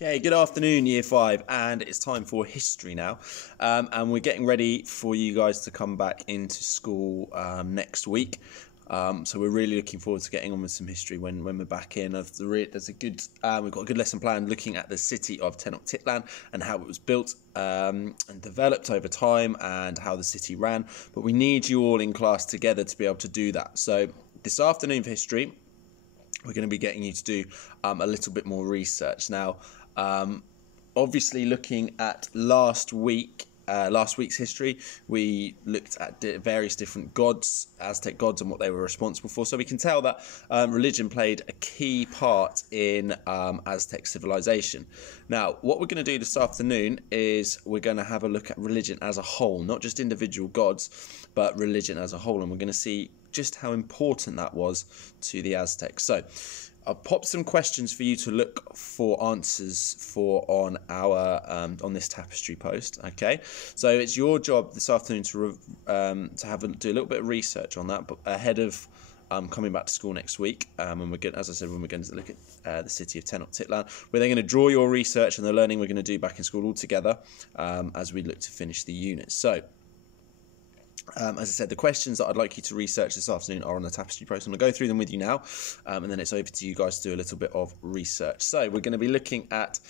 Okay, good afternoon, Year 5, and it's time for history now. And we're getting ready for you guys to come back into school next week. So we're really looking forward to getting on with some history when we're back in. We've got a good lesson plan looking at the city of Tenochtitlan and how it was built and developed over time and how the city ran. But we need you all in class together to be able to do that. So this afternoon for history, we're going to be getting you to do a little bit more research. Now, obviously looking at last week's history, we looked at various different gods, Aztec gods, and what they were responsible for. So we can tell that religion played a key part in Aztec civilization. Now, what we're going to do this afternoon is we're going to have a look at religion as a whole, not just individual gods, but religion as a whole. And we're going to see just how important that was to the Aztecs. So I'll pop some questions for you to look for answers for on our on this tapestry post. Okay, so it's your job this afternoon to do a little bit of research on that, but ahead of coming back to school next week. And we're going, as I said, when we're going to look at the city of Tenochtitlan, we're then going to draw your research and the learning we're going to do back in school all together as we look to finish the unit. So, as I said, the questions that I'd like you to research this afternoon are on the tapestry post. I'm going to go through them with you now, and then it's over to you guys to do a little bit of research. So we're going to be looking at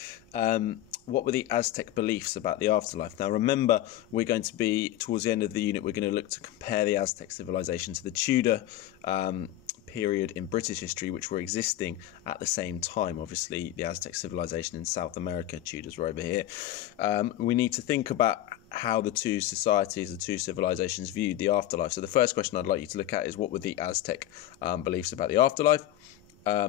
what were the Aztec beliefs about the afterlife. Now remember, we're going to be, towards the end of the unit, we're going to look to compare the Aztec civilization to the Tudor period in British history, which were existing at the same time. Obviously, the Aztec civilization in South America, Tudors were over here. We need to think about how the two societies, the two civilizations viewed the afterlife. So the first question I'd like you to look at is what were the Aztec beliefs about the afterlife.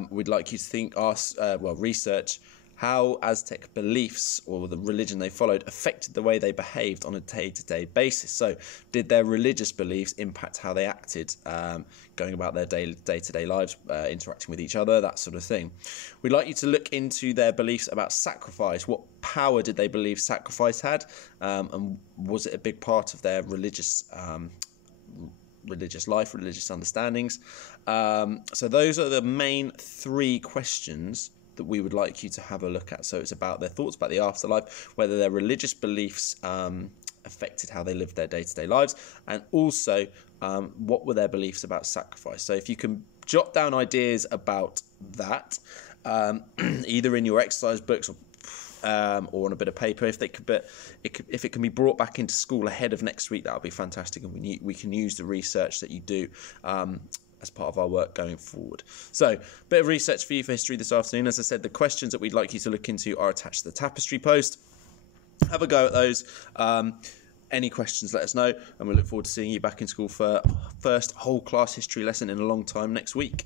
We'd like you to research how Aztec beliefs or the religion they followed affected the way they behaved on a day-to-day basis. So did their religious beliefs impact how they acted, going about their day-to-day lives, interacting with each other, that sort of thing. We'd like you to look into their beliefs about sacrifice. What power did they believe sacrifice had, and was it a big part of their religious life, religious understandings? So those are the main three questions that we would like you to have a look at. So it's about their thoughts about the afterlife, whether their religious beliefs affected how they lived their day-to-day lives, and also what were their beliefs about sacrifice. So if you can jot down ideas about that, either in your exercise books or on a bit of paper, if it can be brought back into school ahead of next week, that would be fantastic, and we can use the research that you do as part of our work going forward. So, bit of research for you for history this afternoon. As I said, the questions that we'd like you to look into are attached to the tapestry post. Have a go at those. Any questions, let us know, and we look forward to seeing you back in school for our first whole class history lesson in a long time next week.